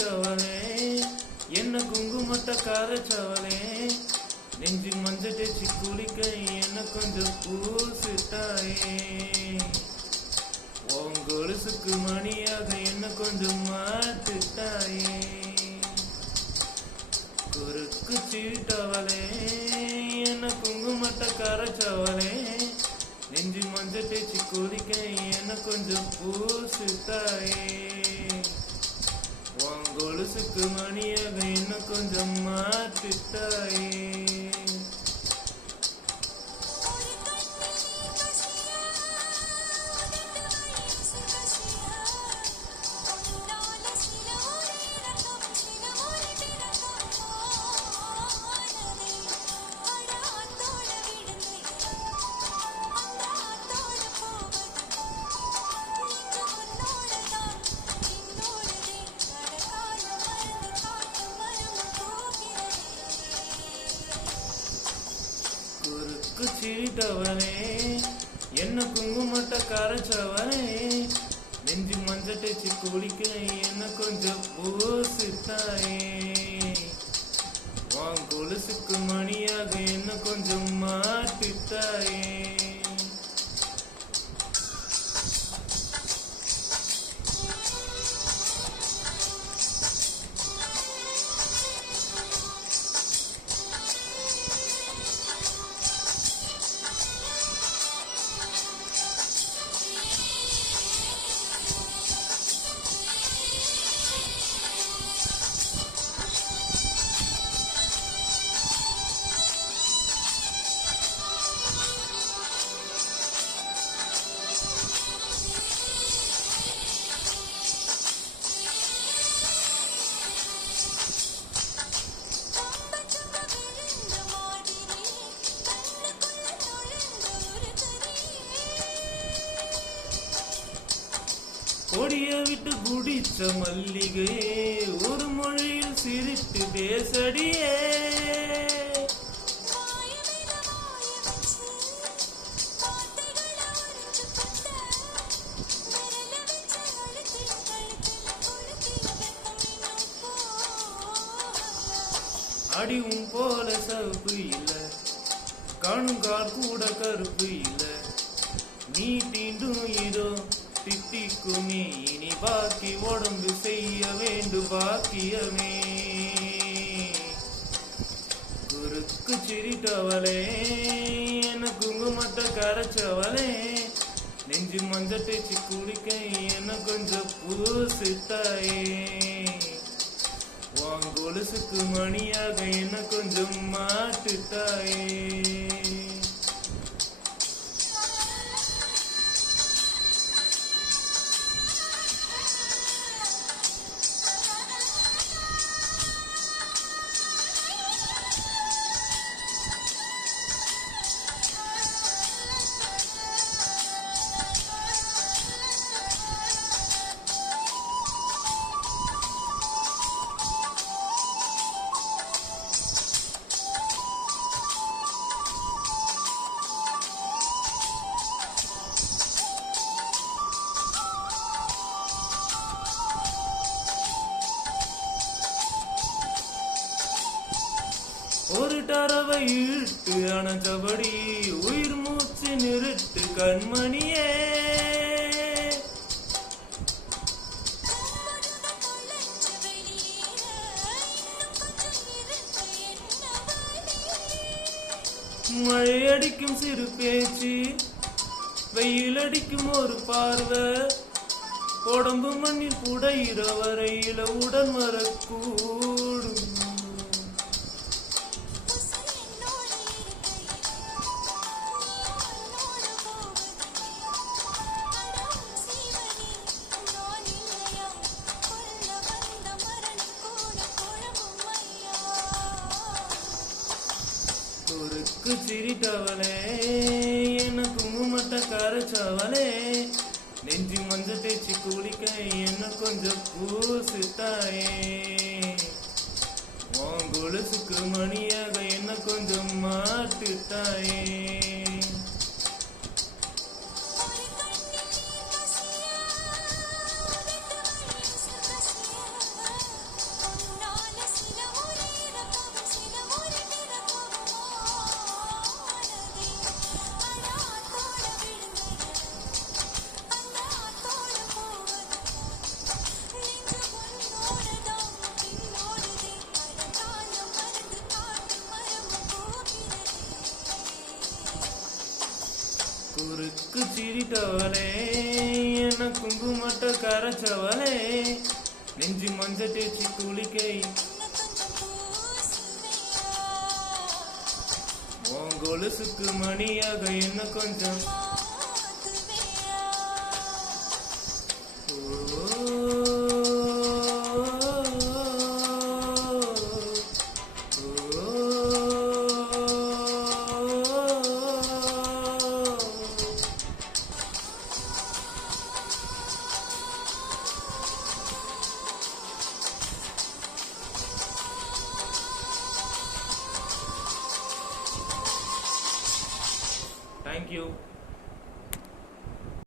சீட்டவளே என்ன குங்குமட்ட காரச்சவளே நெஞ்சு மஞ்சள் தேச்சி குளிக்க என்ன கொஞ்சம் பூசிட்டாயே உன் கொலுசுக்கு மணியாக என்ன கொஞ்சம் மாட்டுட்டாயே குறுக்கு சீட்டவளே என்ன குங்குமட்ட காரச்சவளே நெஞ்சு மஞ்சள் தேச்சி குளிக்க என்ன கொஞ்சம் பூசிட்டாயே உன் கொலுசுக்கு மணியாக என்ன கொஞ்சம் மாட்டுட்டாயே குறுக்கு சீட்டவளே என்ன குங்குமட்ட காரச்சவளே நெஞ்சு மஞ்சள் தேச்சி குளிக்க என்ன கொஞ்சம் பூசித்தாயே உன் கொலுசுக்கு மணியாக என்ன கொஞ்சம் மாட்டுத்தாயே கொடிய விட்டு குடிச்ச மல்லிகை ஒரு மொழியில் சிரித்து பேசடியே அடிவும் போல சவுப்பு இல்ல கணுங்கால் கூட கருப்பு இல்ல நீ தீண்டும் இதோ தித்திக்குமே இனி பாக்கி உடம்பு செய்ய வேண்டும் பாக்கியமே குறுக்கு சிரிட்டவளே என்ன குங்குமட்ட கரைச்சவளே நெஞ்சு மஞ்சள் தேச்சி குளிக்க என்ன கொஞ்சம் பூசித்தாயே உன் கொலுசுக்கு மணியாக என்ன கொஞ்சம் மாட்டுத்தாயே ஒரு தடவை இழுத்து அணைஞ்சபடி உயிர் மூச்சு நிறுத்து கண்மணியே மழை அடிக்கும் சிறு பேச்சு வெயில் அடிக்கும் ஒரு பார்வை உடம்பு மண்ணில் புடையிற வரையில உடன் வரக்கூடும் குறுக்கு சிரிட்டவளே என்ன குங்குமட்ட கரைச்சவளே நெஞ்சு மஞ்சள் தேச்சி குளிக்க என்ன கொஞ்சம் பூசித்தாயே உன் கொலுசுக்கு மணியாக என்ன கொஞ்சம் மாட்டுத்தாயே சிரித்தவளே என்ன குங்குமட்ட கரைச்சவளே நெஞ்சு மஞ்ச தேய்ச்சி குளிக்கை உன் கொலுசுக்கு மணியாக என்ன கொஞ்சம் Thank you.